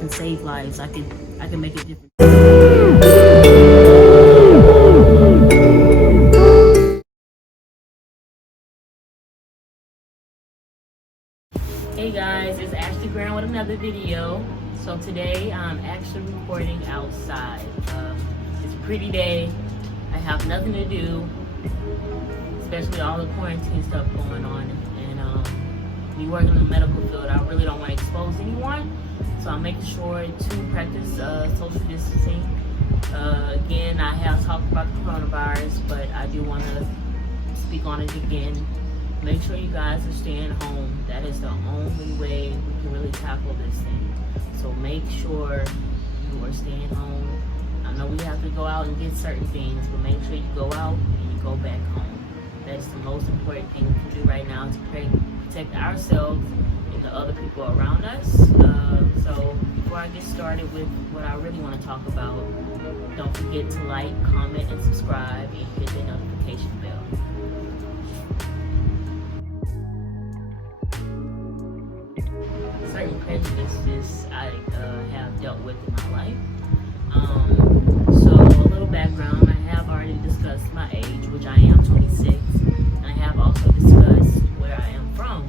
can save lives. I can make a difference. Hey guys, it's Ashley Graham with another video. So today I'm actually recording outside. It's a pretty day. I have nothing to do, especially all the quarantine stuff going on. And me working in the medical field, I really don't want to expose anyone. So I'm making sure to practice social distancing. Again, I have talked about the coronavirus, but I do want to speak on it again. Make sure you guys are staying home. That is the only way we can really tackle this thing. So make sure you are staying home. I know we have to go out and get certain things, but make sure you go out and you go back home. That's the most important thing we can do right now to protect ourselves and the other people around us. So before I get started with what I really want to talk about, don't forget to like, comment, and subscribe, and hit the notification bell. Certain prejudices I have dealt with in my life. So a little background, I have already discussed my age, which I am 26, and I have also discussed where I am from.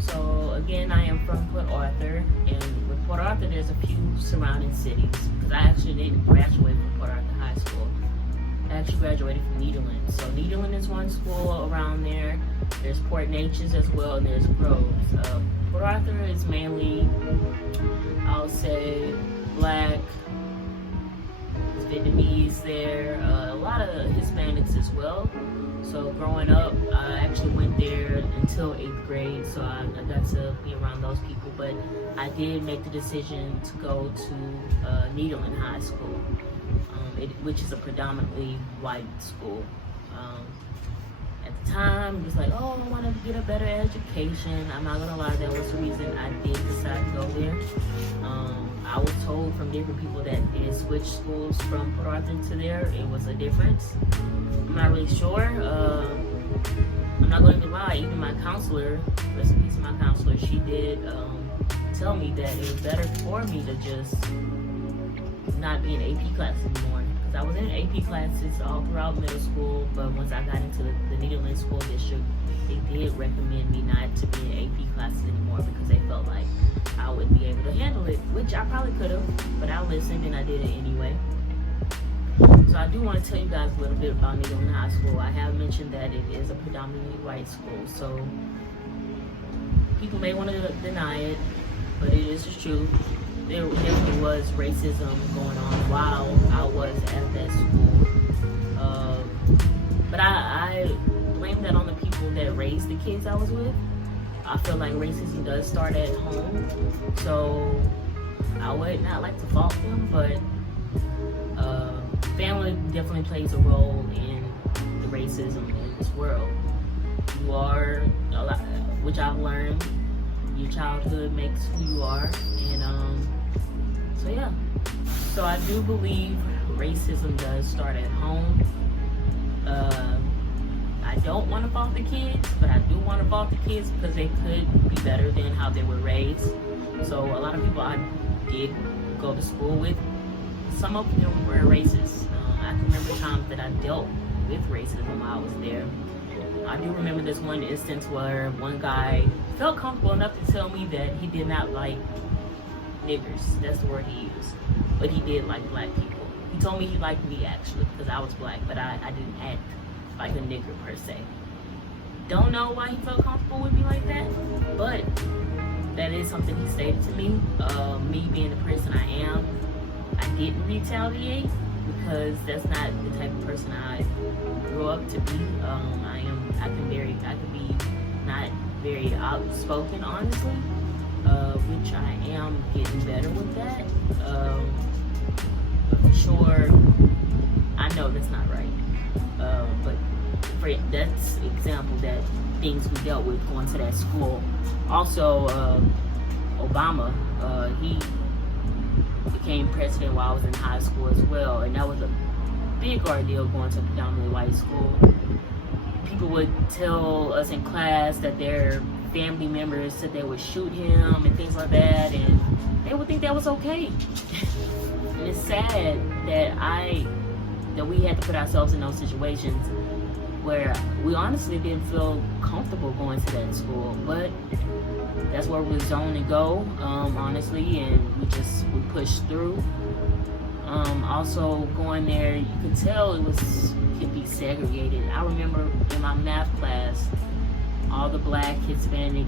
So again, I am from Port Arthur, and with Port Arthur there's a few surrounding cities, because I actually didn't graduate from Port Arthur High School. I actually graduated from Nederland. So Nederland is one school around there. There's Port Neches as well, and there's Groves. Port Arthur is mainly, I'll say, Black, Vietnamese there, a lot of Hispanics as well. So growing up, I actually went there until 8th grade, so I got to be around those people. But I did make the decision to go to Nederland High School, which is a predominantly white school. At the time, it was like, oh, I want to get a better education. I'm not gonna lie, that was the reason I did decide to go there. I was told from different people that did switch schools from Port Arthur to there, it was a difference. I'm not really sure. I'm not going to lie, even my counselor, rest in peace to my counselor, she did tell me that it was better for me to just not be in AP classes anymore. Because I was in AP classes all throughout middle school, but once I got into the Nederland School District, they did recommend me not to be in AP classes anymore because they felt like I wouldn't be able to handle it, which I probably could have, but I listened and I did it anyway. So I do want to tell you guys a little bit about Nederland High School. I have mentioned that it is a predominantly white school, so people may want to deny it, but it is the truth. There definitely was racism going on while I was at that school. But I blame that on the people that raised the kids I was with. I feel like racism does start at home, so I would not like to fault them, but family definitely plays a role in the racism in this world. You are, a lot, which I've learned, your childhood makes who you are, and so yeah. So I do believe racism does start at home. I don't want to fault the kids, but I do want to fault the kids because they could be better than how they were raised. So a lot of people I did go to school with, some of them were racist. I can remember times that I dealt with racism while I was there. I do remember this one instance where one guy felt comfortable enough to tell me that he did not like niggers. That's the word he used. But he did like black people. He told me he liked me actually because I was black, but I didn't act like a nigger per se. Don't know why he felt comfortable with me like that, but that is something he stated to me. Me being the person I am, I didn't retaliate because that's not the type of person I grew up to be. I can be not very outspoken, honestly, which I am getting better with that. But for sure, I know that's not right. But that's example that things we dealt with going to that school. Also, Obama, he became president while I was in high school as well, and that was a big ordeal going to a predominantly white school. People would tell us in class that their family members said they would shoot him and things like that, and they would think that was okay. And it's sad that we had to put ourselves in those situations where we honestly didn't feel comfortable going to that school, but that's where we was on to go, honestly, and we pushed through. Also going there, you could tell it could be segregated. I remember in my math class, all the black, Hispanics,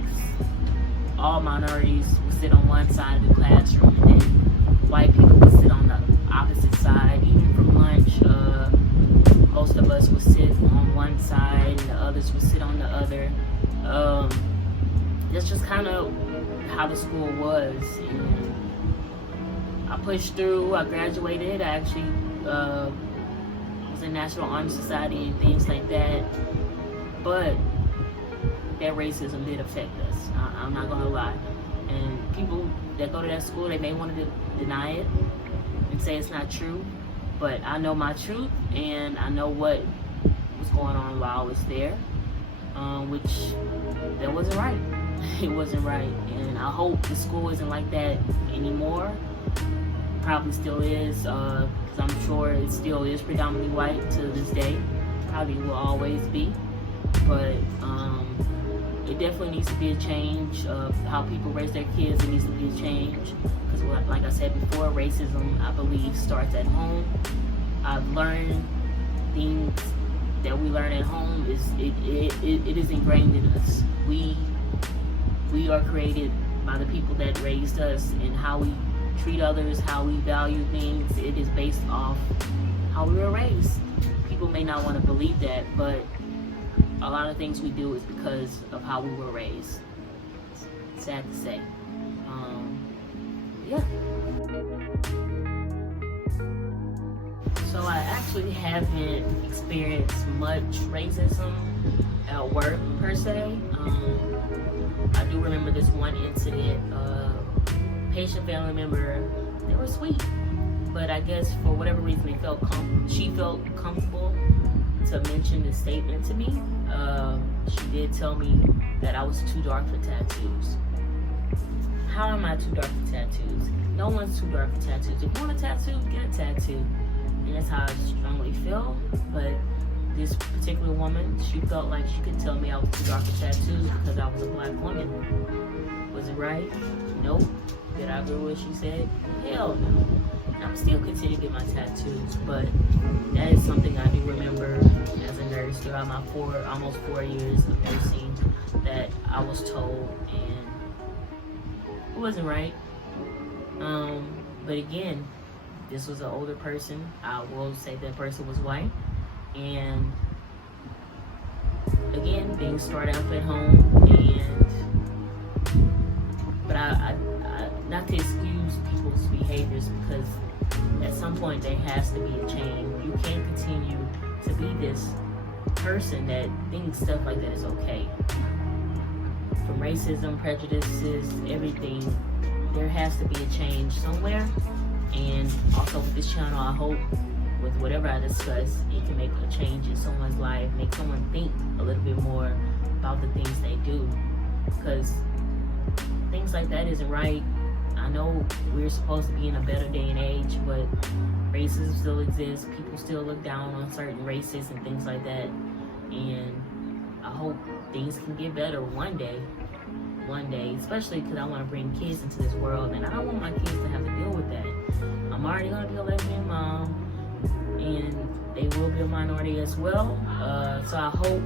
all minorities would sit on one side of the classroom, and then white people would sit on the opposite side. Even for lunch, most of us would sit on one side and the others would sit on the other. That's just kind of how the school was. And I pushed through, I graduated, I actually was in National Honor Society and things like that. But that racism did affect us, I'm not gonna lie. And people that go to that school, they may want to deny it and say it's not true, but I know my truth and I know what was going on while I was there, which that wasn't right. It wasn't right, and I hope the school isn't like that anymore. Probably still is, because I'm sure it still is predominantly white to this day. Probably will always be, but it definitely needs to be a change of how people raise their kids. It needs to be a change, because like I said before, racism, I believe, starts at home. I've learned things that we learn at home. It is ingrained in us. We are created by the people that raised us, and how we treat others, how we value things. It is based off how we were raised. People may not want to believe that, but a lot of things we do is because of how we were raised. Sad to say. Yeah. So I actually haven't experienced much racism at work per se. I do remember this one incident. Patient family member, they were sweet, but I guess for whatever reason she felt comfortable to mention the statement to me. She did tell me that I was too dark for tattoos. How am I too dark for tattoos? No one's too dark for tattoos. If you want a tattoo, get a tattoo. And that's how I strongly feel. But this particular woman, she felt like she could tell me I was too dark for tattoos because I was a black woman. Was it right? Nope. Did I agree with what she said? Hell no. I'm still continuing to get my tattoos, but that is something I do remember as a nurse throughout my almost 4 years of nursing, that I was told, and it wasn't right. But again, this was an older person. I will say that person was white, and again, things start out at home, but I not to excuse people's behaviors, because at some point there has to be a change. You can't continue to be this person that thinks stuff like that is okay. From racism, prejudices, everything, there has to be a change somewhere. And also with this channel, I hope with whatever I discuss, it can make a change in someone's life, make someone think a little bit more about the things they do. Because things like that isn't right. I know we're supposed to be in a better day and age, but racism still exists. People still look down on certain races and things like that. And I hope things can get better one day, especially because I want to bring kids into this world, and I don't want my kids to have to deal with that. I'm already going to be a lesbian mom, and they will be a minority as well. So I hope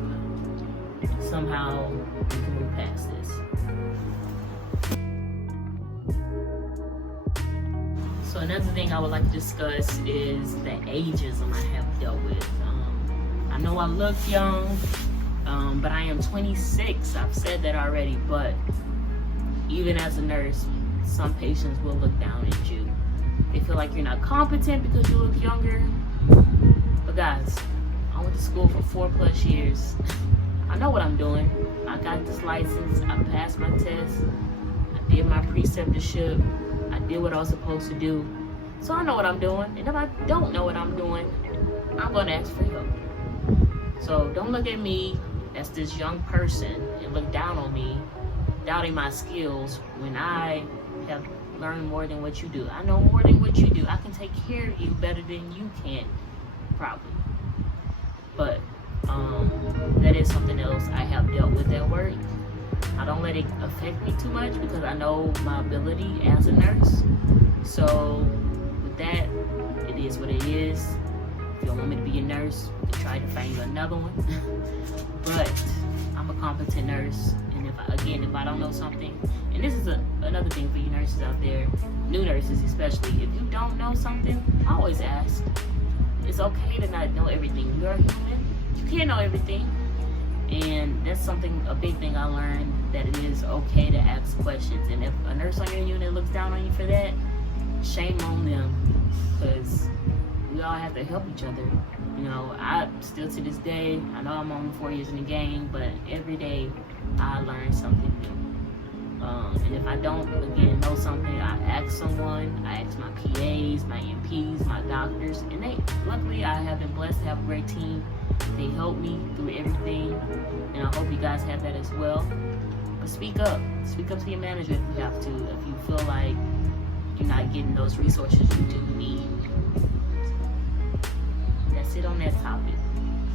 somehow we can move past this. So another thing I would like to discuss is the ageism I have dealt with. I know I look young, but I am 26. I've said that already, but even as a nurse, some patients will look down at you. They feel like you're not competent because you look younger. But guys, I went to school for 4+ years. I know what I'm doing. I got this license. I passed my test. I did my preceptorship. I did what I was supposed to do. So I know what I'm doing. And if I don't know what I'm doing, I'm going to ask for help. So don't look at me as this young person and look down on me, doubting my skills, when I have learn more than what you do. I know more than what you do. I can take care of you better than you can, probably. But that is something else I have dealt with at work. I don't let it affect me too much because I know my ability as a nurse. So with that, it is what it is. If you don't want me to be a nurse, you can try to find you another one. But I'm a competent nurse, and if I don't know something, and this is another thing for you nurses out there, new nurses especially, if you don't know something, always ask. It's okay to not know everything. You're a human. You can't know everything. And that's a big thing I learned, that it is okay to ask questions. And if a nurse on your unit looks down on you for that, shame on them, because we all have to help each other. You know, I still to this day, I know I'm only 4 years in the game, but every day I learn something new. And if I don't, again, know something, I ask someone. I ask my PAs, my MPs, my doctors, and luckily I have been blessed to have a great team. They help me through everything, and I hope you guys have that as well. But speak up to your manager if you have to, if you feel like you're not getting those resources you do need. That's it on that topic.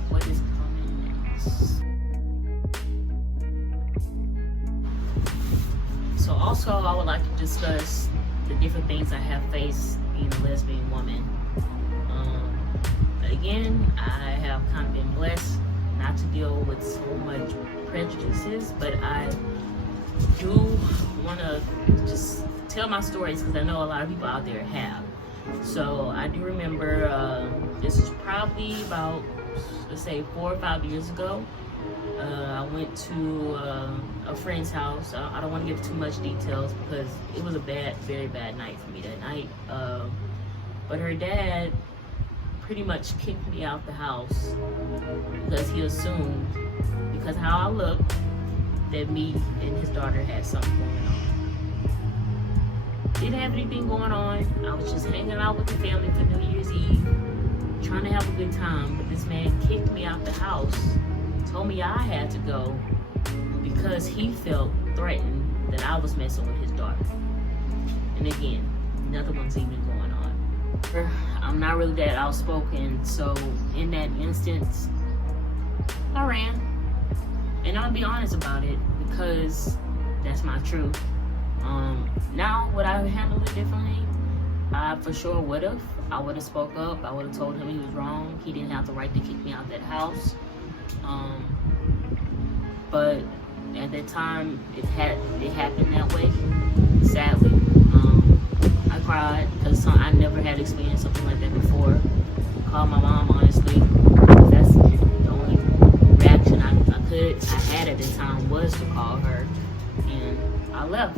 What is coming next? So also, I would like to discuss the different things I have faced being a lesbian woman. Again, I have kind of been blessed not to deal with so much prejudices, but I do want to just tell my stories because I know a lot of people out there have. So I do remember, this was probably about, let's say, 4 or 5 years ago. I went to a friend's house. I don't want to give too much details because it was a very bad night for me that night. But her dad pretty much kicked me out the house because he assumed, because how I looked, that me and his daughter had something going on. Didn't have anything going on. I was just hanging out with the family for New Year's Eve, trying to have a good time. But this man kicked me out the house, told me I had to go because he felt threatened that I was messing with his daughter. And again, nothing was even going on. I'm not really that outspoken, so in that instance, I ran. And I'll be honest about it because that's my truth. Now, would I have handled it differently? I for sure would have. I would have spoke up. I would have told him he was wrong. He didn't have the right to kick me out that house. But at that time, it happened that way, sadly. I cried because I never had experienced something like that before. I called my mom, honestly. That's the only reaction I had at the time was to call her, and I left.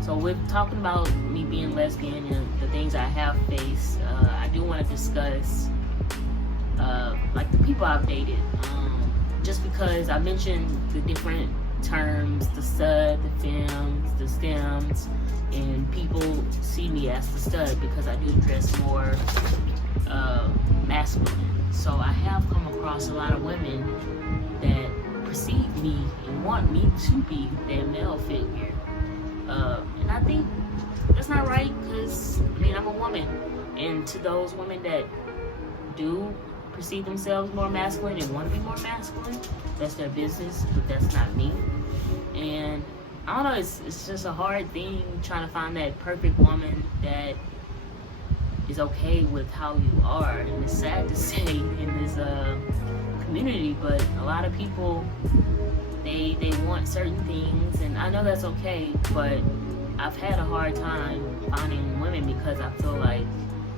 So we're talking about me being lesbian and the things I have faced. I do want to discuss like the people I've dated. Just because I mentioned the different terms, the stud, the femmes, the stems, and people see me as the stud because I do dress more masculine. So I have come across a lot of women that perceive me and want me to be their male figure. And I think that's not right because, I mean, I'm a woman. And to those women that do perceive themselves more masculine and want to be more masculine, that's their business, but that's not me. And I don't know, it's just a hard thing trying to find that perfect woman that is okay with how you are. And it's sad to say in this community, but a lot of people, they want certain things, and I know that's okay, but I've had a hard time finding women because I feel like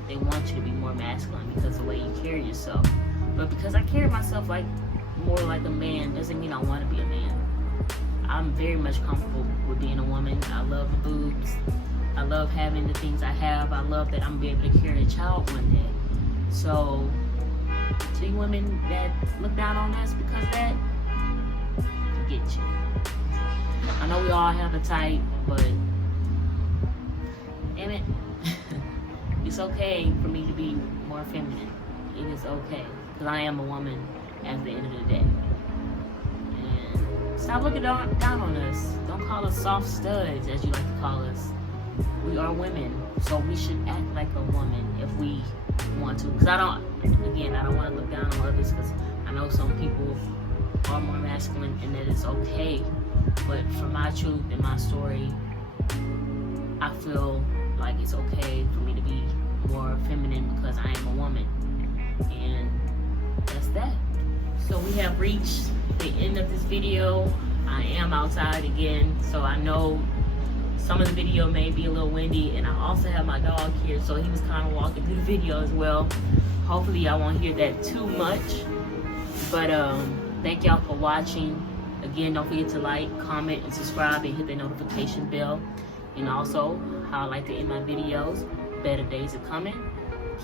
they want you to be more masculine because of the way you carry yourself. But because I carry myself like more like a man doesn't mean I want to be a man. I'm very much comfortable with being a woman. I love the boobs. I love having the things I have. I love that I'm be able to carry a child one day. So to you women that look down on us because of that, forget you. I know we all have a type, but damn it. It's okay for me to be more feminine. It is okay. Because I am a woman at the end of the day. And Stop looking down on us. Don't call us soft studs, as you like to call us. We are women, so we should act like a woman if we want to. Because I don't want to look down on others, because I know some people are more masculine and that is okay. But for my truth and my story, I feel like it's okay for me to be more feminine because I am a woman. And that's that. So we have reached the end of this video. I am outside again, so I know some of the video may be a little windy, and I also have my dog here, so he was kind of walking through the video as well. Hopefully y'all won't hear that too much. But thank y'all for watching. Again, don't forget to like, comment, and subscribe, and hit the notification bell. And also, how I like to end my videos, better days are coming.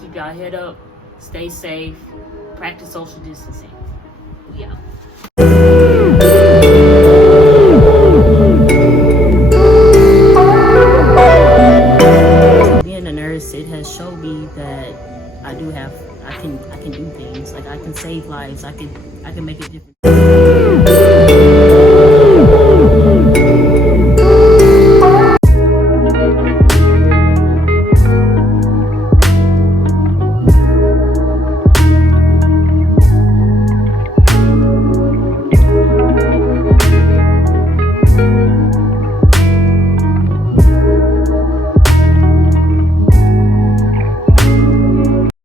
Keep y'all head up, stay safe, practice social distancing. We out. Being a nurse, it has shown me that I can do things. Like I can save lives. I can make a difference.